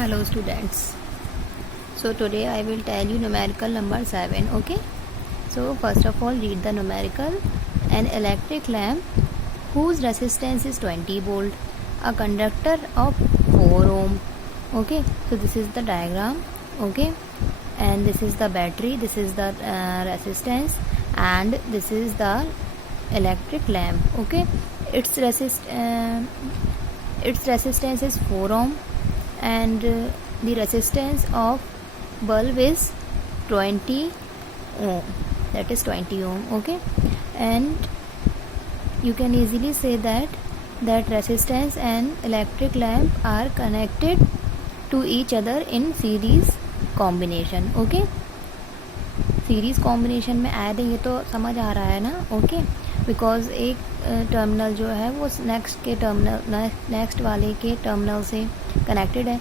Hello students. So today I will tell you numerical number 7. Okay. So first of all read the numerical. An electric lamp whose resistance is 20 volt. A conductor of 4 ohm. Okay. So this is the diagram. Okay. And this is the battery. This is the resistance. And this is the electric lamp. Okay. Its resistance is 4 ohm. And the resistance of bulb is 20 ohm, that is 20 ohm. Okay, and you can easily say that resistance and electric lamp are connected to each other in series combination. Okay, series combination में add है, ये तो समझ आ रहा है ना. Okay, because एक terminal जो है वो नेक्स्ट वाले के टर्मिनल से कनेक्टेड है.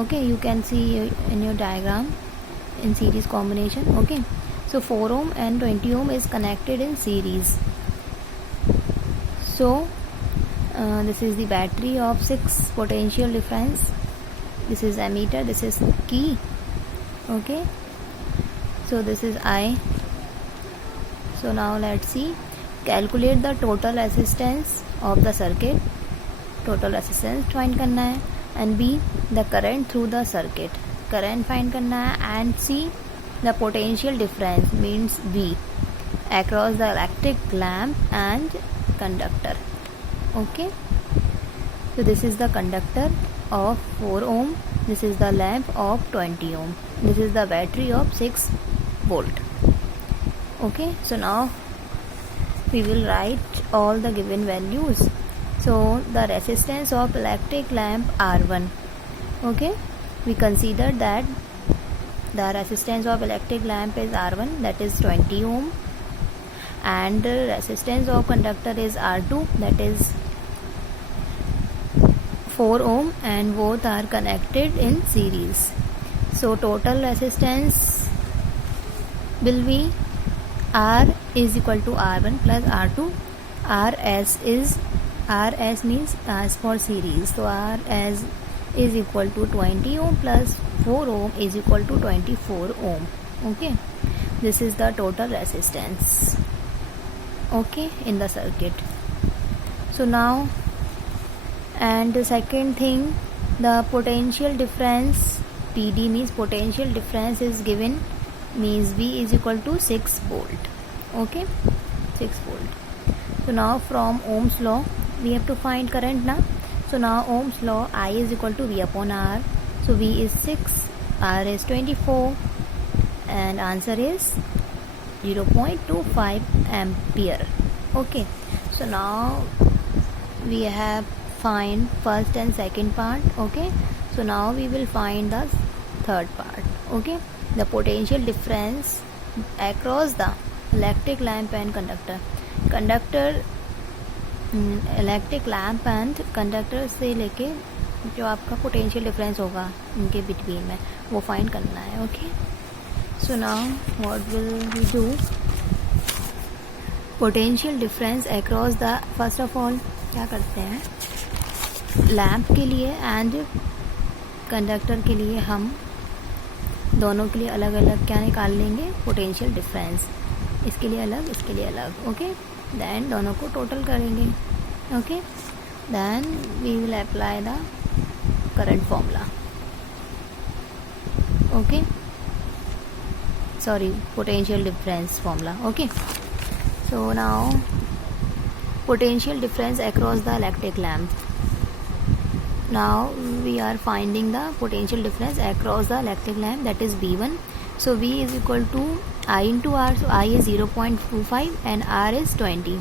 Okay, you can see in your diagram in series combination. Okay, so 4 ohm and 20 ohm is connected in series. So this is the battery of 6 potential difference. This is ammeter, this is key. Okay, so this is I. So now let's see. Calculate the total resistance of the circuit. Total resistance find करना है. And B, the current through the circuit. Current find करना है. And C, the potential difference means B across the electric lamp and conductor. Okay, so this is the conductor of 4 ohm. This is the lamp of 20 ohm. This is the battery of 6 volt. Okay, so now we will write all the given values. So the resistance of electric lamp R1. Okay, we consider that the resistance of electric lamp is R1, that is 20 ohm, and the resistance of conductor is R2, that is 4 ohm, and both are connected in series. So total resistance will be R is equal to R1 plus R2. RS means as for series, so RS is equal to 20 ohm plus 4 ohm is equal to 24 ohm. Okay, this is the total resistance, okay, in the circuit. So now, and the second thing, the potential difference, PD means potential difference is given, means V is equal to 6 volt. Okay, 6 volt. So now from Ohm's law we have to find current now. So now Ohm's law, I is equal to V upon R. So V is 6, R is 24, and answer is 0.25 ampere. Okay, so now we have find first and second part. Okay, so now we will find the third part. Okay, the potential difference across the electric lamp and conductor. Electric lamp and conductor से लेके जो आपका potential difference होगा इनके between में, वो find करना है. Okay, so now what will we do. Potential difference across the, first of all क्या करते हैं, लैम्प के लिए एंड कंडक्टर के लिए हम दोनों के लिए अलग अलग क्या निकाल लेंगे, पोटेंशियल डिफरेंस. इसके लिए अलग, इसके लिए अलग. ओके, देन दोनों को टोटल करेंगे. Okay, then we will apply the current formula. Okay, sorry, potential difference formula. Okay, so now potential difference across the electric lamp. Now we are finding the potential difference across the electric lamp, that is V1. So V is equal to I into R. So I is 0.25 and R is 20.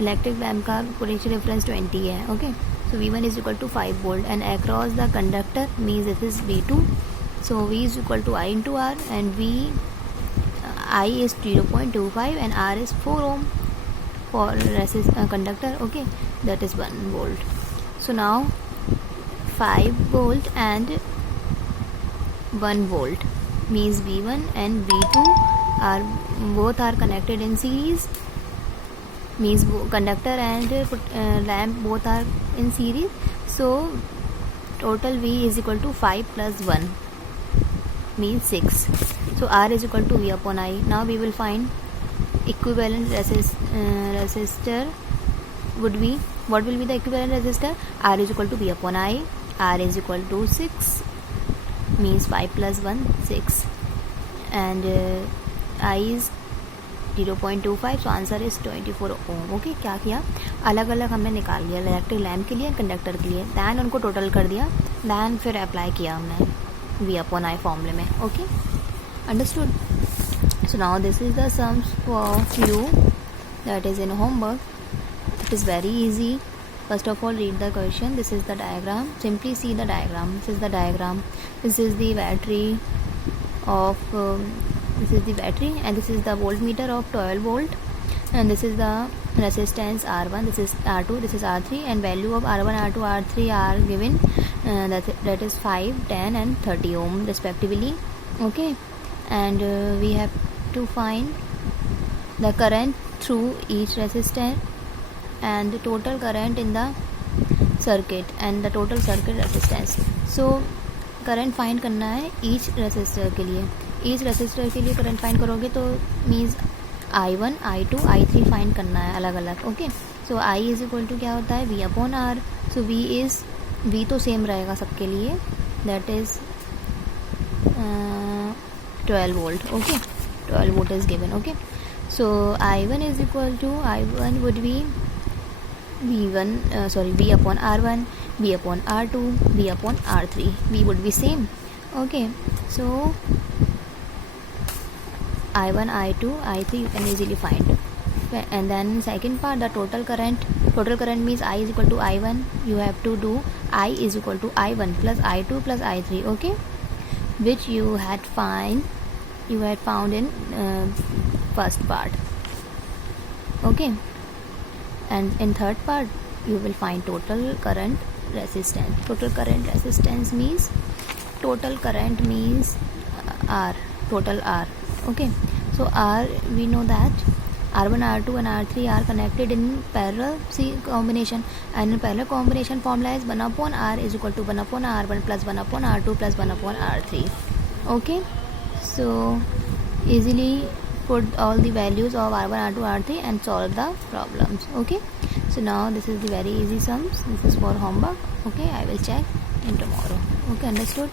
Electric lamp का potential difference 20 है. Okay, so V1 is equal to 5 volt and across the conductor means this is V2. So V is equal to I into R and I is 0.25 and R is 4 ohm for conductor. Okay, that is 1 volt. So now 5 volt and 1 volt means V1 and V2 are both are connected in series, means conductor and lamp both are in series. So total V is equal to 5 plus 1 means 6. So R is equal to V upon I. Now we will find equivalent resistor would be, what will be the equivalent resistor? R is equal to V upon I. R is equal to 6 means 5 plus 1 6, and I is 0.25. so answer is 24 ohm. Okay, क्या किया, अलग अलग हमने निकाल लिया electric lamp के लिए, conductor के लिए, दैन उनको टोटल कर दिया, दैन फिर अप्लाई किया हमने V अपॉन I फॉर्मूले में. Okay, understood. So now this is the sums for you that is in homework. It is very easy. First of all, read the question. This is the diagram. Simply see the diagram. This is the diagram. This is the battery of this is the battery, and this is the voltmeter of 12 volt, and this is the resistance R1, this is R2, this is R3, and value of R1, R2, R3 are given, that is 5, 10 and 30 ohm respectively. Okay, and we have to find the current through each resistor and the total current in the circuit and the total circuit resistance. So current find करना है each resistor के लिए. Each resistor के लिए current find करोगे तो means I1, I2, I3 find करना है अलग अलग. Okay, so I is equal to क्या होता है, V अपॉन R. सो V तो सेम रहेगा सबके लिए, that is 12 volt. Okay, 12 volt is given. Okay, so I1 is equal to, I1 would be V upon R1, V upon R2, V upon R3. V would be same. Okay, so I1, I2, I3 you can easily find. And then second part, the total current. Total current means I is equal to I1. You have to do I is equal to I1 plus I2 plus I3. Okay, which you had found in first part. Okay, and in third part you will find total current resistance. Total current resistance means total current means R, total R. Okay, so R, we know that R1, R2 and R3 are connected in parallel combination, and in parallel combination formula is 1 upon R is equal to 1 upon R1 plus 1 upon R2 plus 1 upon R3. Okay, so easily put all the values of R1, R2, R3 and solve the problems. Okay, so now this is the very easy sums. This is for homework. Okay, I will check in tomorrow. Okay, understood.